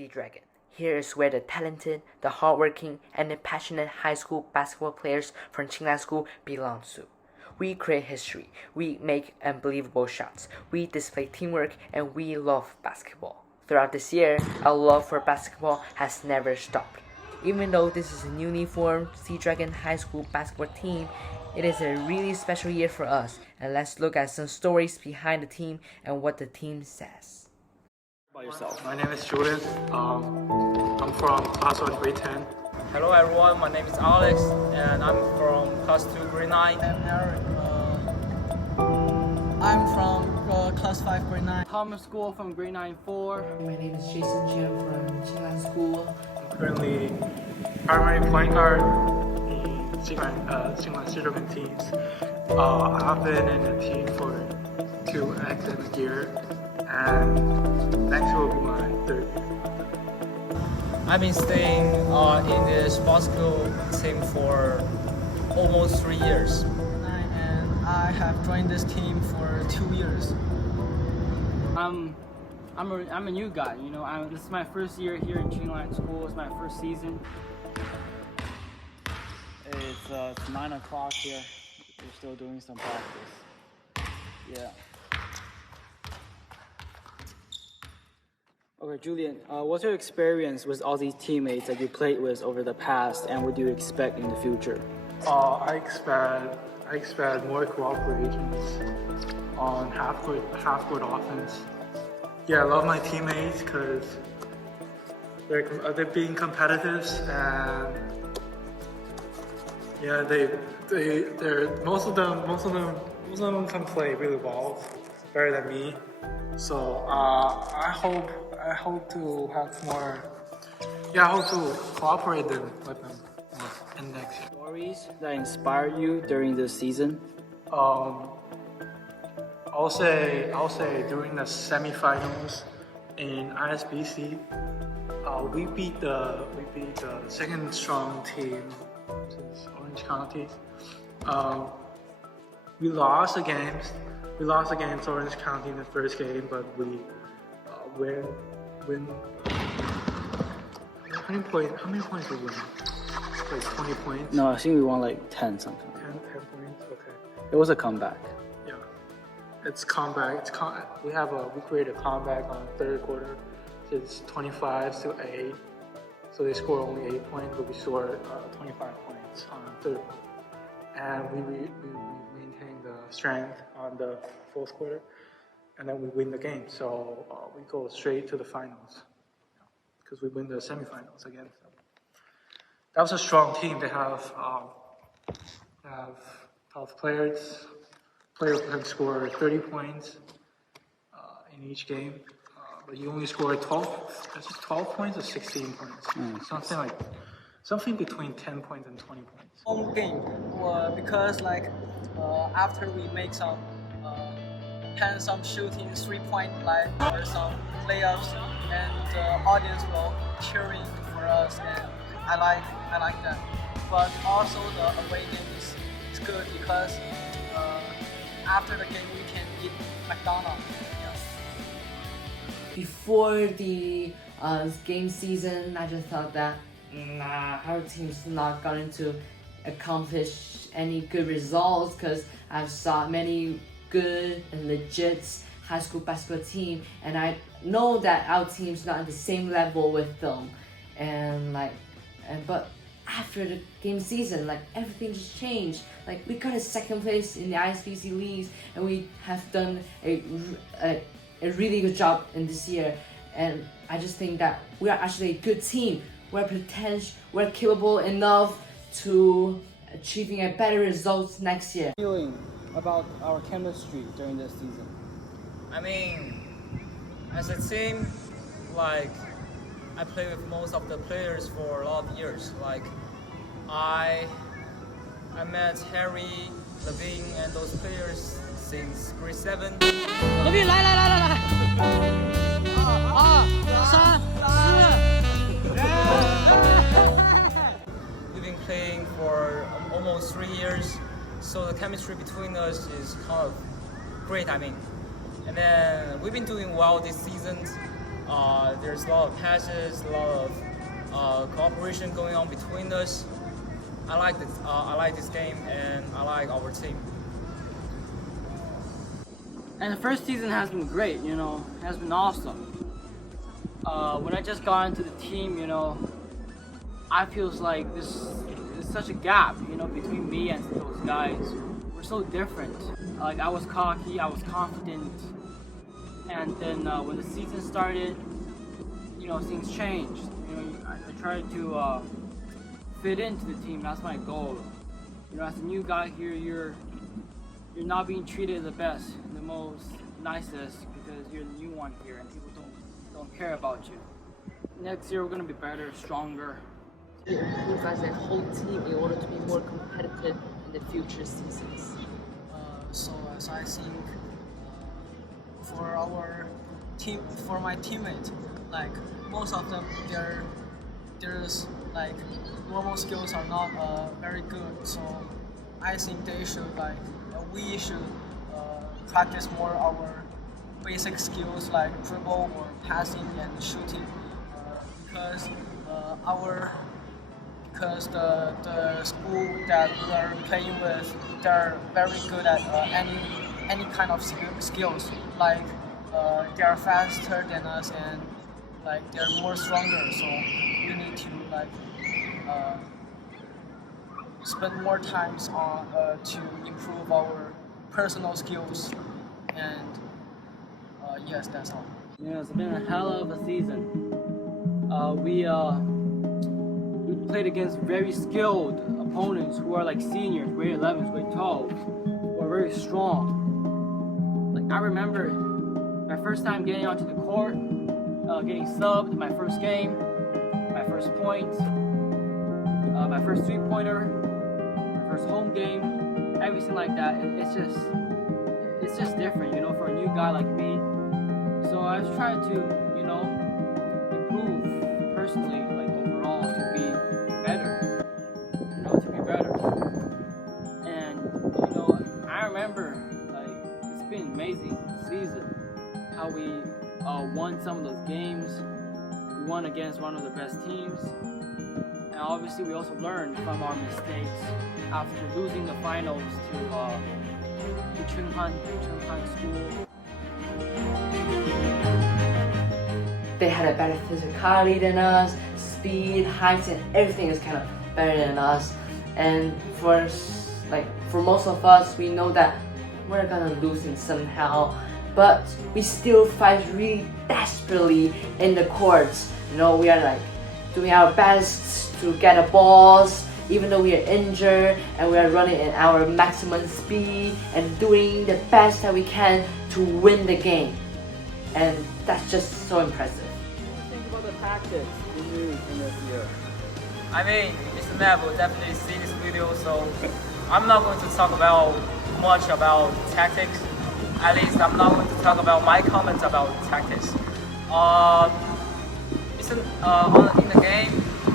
Seadragon. Here is where the talented, the hardworking, and the passionate high school basketball players from Tsinglan School belong to. We create history, we make unbelievable shots, we display teamwork, and we love basketball. Throughout this year, our love for basketball has never stopped. Even though this is a newly formed Seadragon High School basketball team, it is a really special year for us, and let's look at some stories behind the team and what the team says. About yourself. My name is Julian. I'm from class 1, grade 10. Hello everyone, my name is Alex and I'm from class 2, grade 9. I'm Eric. I'm from class 5, grade 9. Thomas School from grade 9-4. My name is Jason Jim from Tsinglan School. I'm currently primary point guard in Tsinglan Seadragons teams. I've been in the team for 2 academic years, and next will be my 3rd year. I've been staying in this basketball team for almost 3 years. And I have joined this team for 2 years. I'm a new guy, you know. This is my first year here in Tsinglan School. It's my first season. It's 9 o'clock here. We're still doing some practice. Yeah. Okay, Julian, what's your experience with all these teammates that you played with over the past, and what do you expect in the future? I expect more cooperations on half-court offense. Yeah, I love my teammates because they're being competitive, and yeah, they're most of them can play really well, better than me. So I hope to have more. Yeah, I hope to cooperate with them in next year. Stories that inspired you during this season? I'll say during the semifinals in ISBC, we beat the second strong team, which is Orange County. We lost against Orange County in the first game, but we win. How many points did we win? Like 20 points? No, I think we won like 10 something. 10 points? Okay. It was a comeback. Yeah. It's comeback. We created a comeback on the 3rd quarter. It's 25-8. So they scored only 8 points, but we scored 25 points on the 3rd quarter. And we maintained the strength on the 4th quarter, and then we win the game. So we go straight to the finals because we win the semifinals against them. That was a strong team. They have 12 players. Player can score 30 points in each game, but you only score 12 points or 16 points. Something between 10 points and 20 points. Home game, because after we make some shooting 3-point line or some layups, and the audience will cheering for us, and I like that. But also the away game is good because after the game we can eat McDonald's. Yeah. Before the game season, I just thought that our team's not going to accomplish any good results because I've saw many good and legit high school basketball team, and I know that our team's not at the same level with them, but after the game season, everything just changed. We got a 2nd place in the ISBC leagues, and we have done a really good job in this year, and I just think that we are actually a good team. We're capable enough to achieving a better results next year. Feeling about our chemistry during this season? I mean, as a team, I play with most of the players for a lot of years. I met Harry, Levine, and those players since grade 7. Levine, 来We've been playing for almost 3 years, so the chemistry between us is kind of great. And then we've been doing well this season. There's a lot of passes, a lot of cooperation going on between us. I like this game, and I like our team. And the first season has been great, you know, has been awesome. When I just got into the team, you know, I feels like there's such a gap, you know, between me and those guys. We're so different. Like, I was cocky, I was confident, and then when the season started, you know, things changed. You know, I tried to fit into the team. That's my goal. You know, as a new guy here, you're not being treated the best, the most nicest, because you're the new one here, and people don't care about you. Next year, we're gonna be better, stronger. To improve as a whole team in order to be more competitive in the future seasons. So as I think for our team, for my teammates, like most of them, there's like normal skills are not very good. So I think they should we should practice more our basic skills like dribble or passing and shooting, because the school that we are playing with, they're very good at any kind of skills. Like they are faster than us, and like they're more stronger. So we need to spend more times on to improve our personal skills. And yes, that's all. Yeah, it's been a hell of a season. We played against very skilled opponents who are like seniors, grade 11s, grade 12s, who are very strong. Like, I remember my first time getting onto the court, getting subbed, my first game, my first point, my first three-pointer, my first home game, everything like that. It's just different, you know, for a new guy like me. So I was trying to, you know, improve personally, like overall, to be better, you know, to be better. And, you know, I remember, like, it's been an amazing season, how we won some of those games. We won against one of the best teams. And obviously we also learned from our mistakes after losing the finals to Tsinglan School. They had a better physicality than us, speed, height, and everything is kind of better than us. And for most of us, we know that we're gonna lose it somehow, but we still fight really desperately in the courts. You know, we are like doing our best to get the balls, even though we are injured, and we are running at our maximum speed and doing the best that we can to win the game. And that's just so impressive. What do you think about the tactics we used in this year? I mean, Mr. Nev will definitely see this video, so I'm not going to talk about much about tactics. At least I'm not going to talk about my comments about tactics. In the game,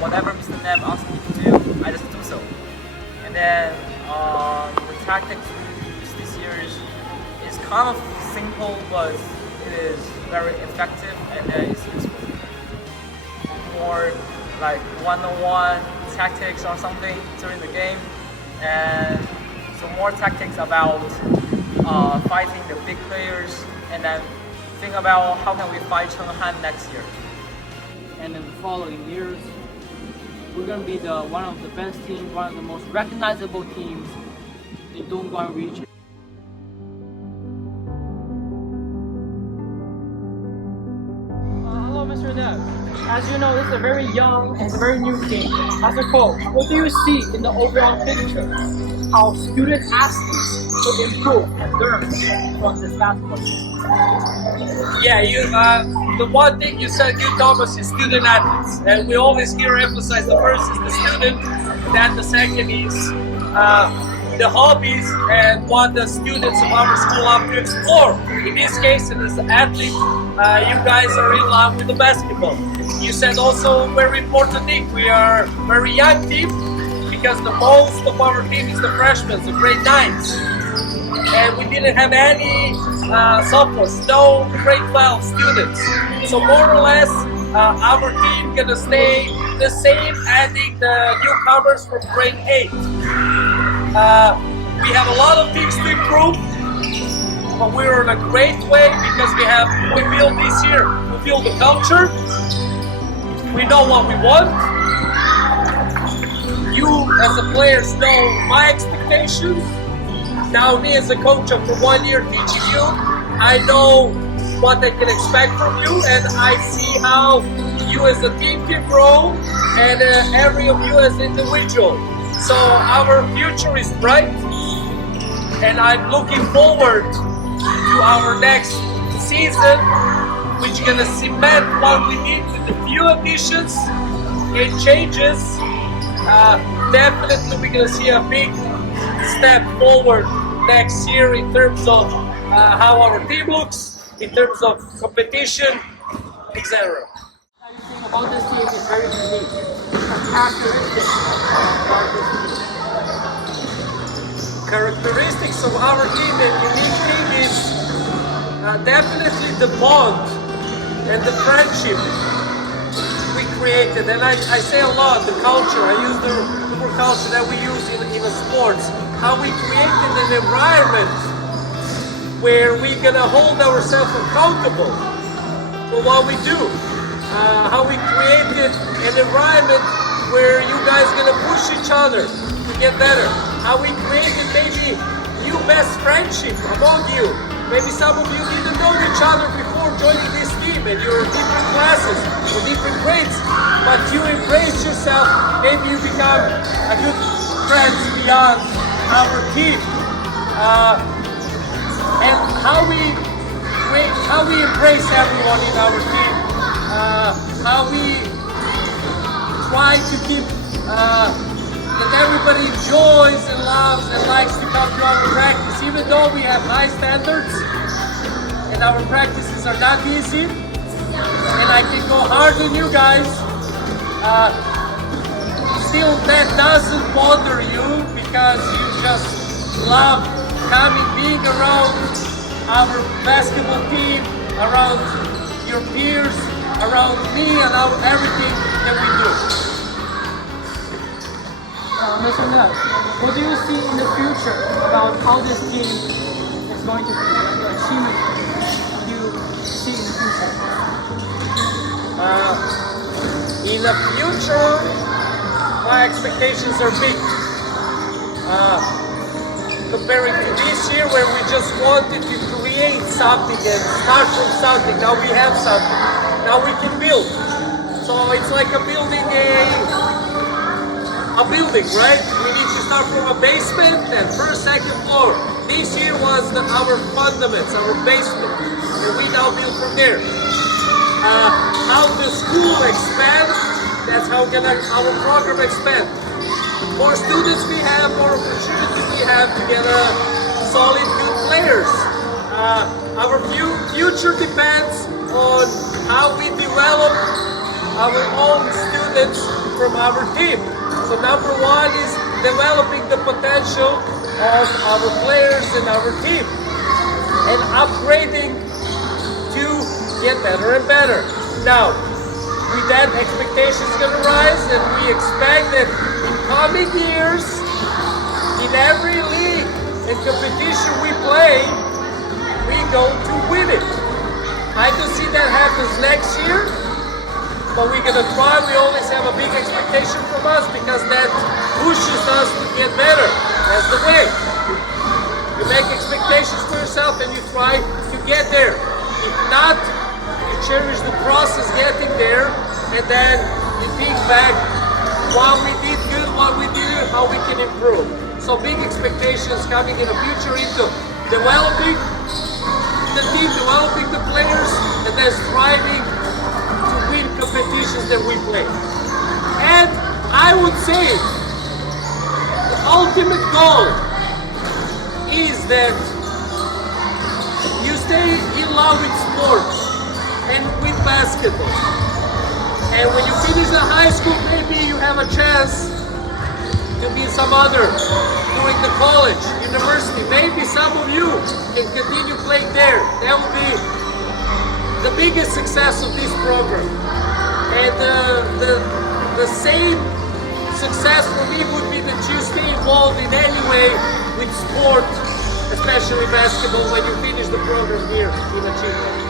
whatever Mr. Nev asks me to do, I just do so. And then the tactics we use this year is kind of simple, but it is very effective, and then it's useful. More like one-on-one tactics or something during the game, and some more tactics about fighting the big players, and then think about how can we fight Chenghan next year. And in the following years, we're going to be one of the best teams, one of the most recognizable teams in Dongguan region. Hello, Mr. Nev. As you know, this is a very young and a very new team. As a coach, what do you see in the overall picture? How student athletes should improve and learn from this basketball team? Yeah, the one thing you said good, Thomas, is student athletes. And we always here emphasize the first is the student, then the second is the hobbies and what the students of our school have to explore. In this case, as an athlete, you guys are in love with the basketball. You said also a very important thing, we are a very young team because the most of our team is the freshmen, the grade 9s. and we didn't have any sophomores, no grade 12 students. So more or less, our team gonna stay the same, adding the newcomers from grade 8. We have a lot of things to improve, but we're in a great way because we built this year. We built the culture. We know what we want. You as the players know my expectations. Now me as a coach after 1 year teaching you, I know what I can expect from you, and I see how you as a team can grow, and every of you as an individual. So our future is bright, and I'm looking forward to our next season, which is gonna cement what we did with the few additions and changes. Definitely we're gonna see a big step forward next year in terms of how our team looks, in terms of competition, etc. Everything about this team is very unique. Characteristics about this team. Characteristics of our team and unique thing is definitely the bond and the friendship we created. And I say a lot, the culture, I use the word culture that we use in the sports. How we created an environment where we're gonna hold ourselves accountable for what we do. How we created an environment where you guys gonna push each other to get better. How we created maybe new best friendship among you. Maybe some of you didn't know each other before joining this team, and you're in different classes or different grades, but you embrace yourself. Maybe you become a good friends beyond our team. And how we embrace everyone in our team. How we try to keep that everybody enjoys and loves and likes to come to our practice, even though we have high standards and our practices are not easy, and I can go hard on you guys. Still, that doesn't bother you because you just love coming, being around our basketball team, around your peers, around me, and everything that we do. Mr. Nutt, what do you see in the future about how this team is going to be, the achievement you see in the future? In the future, my expectations are big. Comparing to this year where we just wanted to create something and start from something, now we have something. Now we can build. So it's like a building, right? We need to start from a basement and first, second floor. This year was our fundamentals, our basement, and we now build from there. How the school expands, that's how our program expand. More students we have, more opportunities we have to get solid, good players. Our future depends on how we develop our own students from our team. So number one is developing the potential of our players and our team and upgrading to get better and better. Now, with that, expectations gonna rise, and we expect that in coming years, in every league and competition we play, we go to win it. I don't see that happens next year, but we're gonna try. We always have a big expectation from us because that pushes us to get better. That's the way. You make expectations for yourself and you try to get there. If not, you cherish the process getting there, and then you think back what we did good, what we did, how we can improve. So big expectations coming in the future into developing the team, developing the players, and then striving to win competitions that we play. And I would say the ultimate goal is that you stay in love with sports and with basketball. And when you finish the high school, maybe you have a chance to be some other, doing the college, university. Maybe some of you can continue playing there. That would be the biggest success of this program. And the same success for me would be that you stay involved in any way with sport, especially basketball, when you finish the program here in Achievement.